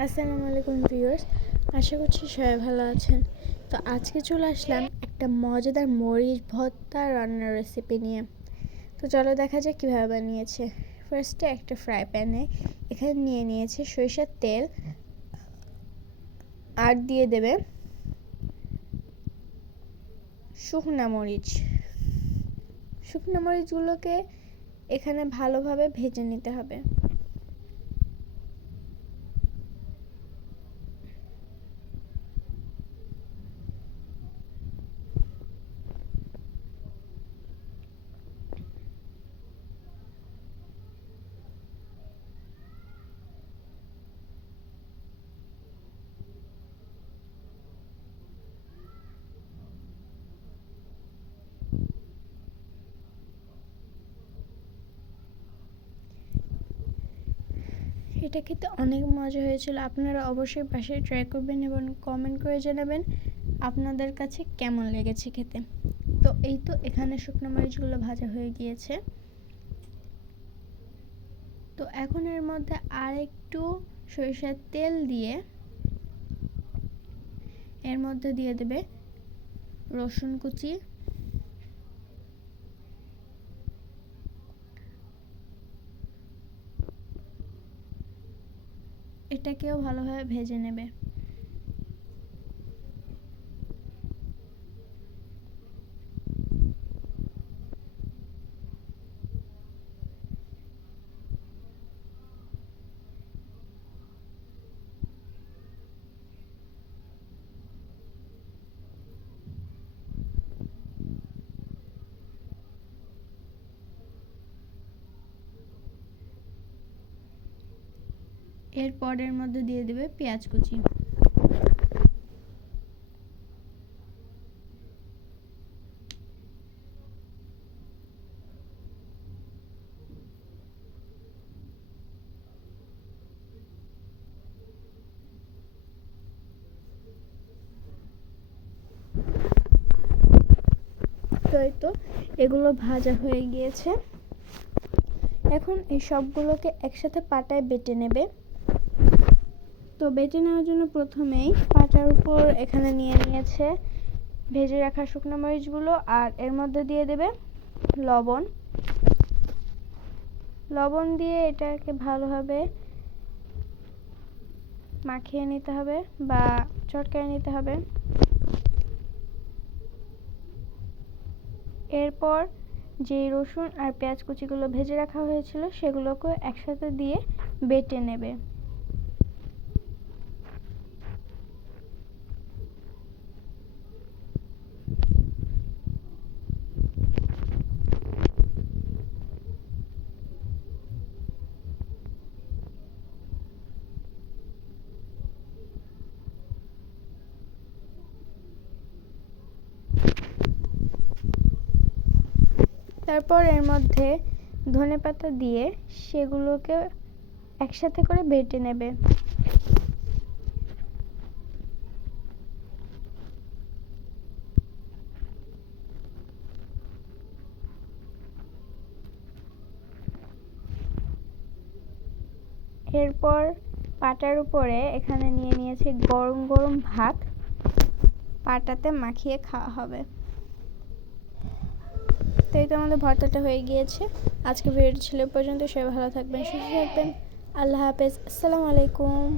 আসসালামু আলাইকুম ভিউয়ার্স, আশা করছি সবাই ভালো আছেন। তো আজকে চলে আসলাম একটা মজাদার মরিচ ভর্তা রান্নার রেসিপি নিয়ে। তো চলো দেখা যাক কীভাবে বানিয়েছে। ফার্স্টে একটা ফ্রাই প্যানে এখানে নিয়ে নিয়েছে সরিষার তেল, আর দিয়ে দেবে শুকনা মরিচগুলোকে এখানে ভালোভাবে ভেজে নিতে হবে। এটা খেতে অনেক মজা হয়েছিল। আপনারা অবশ্যই বাসায় ট্রাই করবেন এবং কমেন্ট করে জানাবেন আপনাদের কাছে কেমন লেগেছে খেতে। তো এই তো এখানে শুকনো মরিচগুলো ভাজা হয়ে গিয়েছে। তো এখন এর মধ্যে আর একটু সরিষার তেল দিয়ে এর মধ্যে দিয়ে দেবে রসুন কুচি, এটাকেও ভালোভাবে ভেজে নেবে। এরপর এর মধ্যে দিয়ে দেবে পেঁয়াজ কুচি। তো এই তো এগুলো ভাজা হয়ে গিয়েছে। এখন এই সবগুলোকে একসাথে পাটায় বেটে নেবে। তো বেটে নেওয়ার জন্য প্রথমেই পাটার উপর এখানে নিয়ে নিয়েছে ভেজে রাখা শুকনো মরিচগুলো, আর এর মধ্যে দিয়ে দেবে লবণ দিয়ে এটাকে ভালোভাবে মাখিয়ে নিতে হবে বা চটকায় নিতে হবে। এরপর যে রসুন আর পেঁয়াজ কুচিগুলো ভেজে রাখা হয়েছিল সেগুলোকে একসাথে দিয়ে বেটে নেবে। তারপর এর মধ্যে ধনেপাতা দিয়ে সেগুলোকে একসাথে করে বেটে নেবে। এরপর পাটার উপরে এখানে নিয়ে নিয়েছে গরম গরম ভাত, পাটাতে মাখিয়ে খাওয়া হবে। তো এই তো আমাদের ভর্তাটা হয়ে গিয়েছে। আজকে ভিডিওটি ছিল পর্যন্ত। সবাই ভালো থাকবেন, সুস্থ থাকবেন। আল্লাহ হাফেজ। আসসালামু আলাইকুম।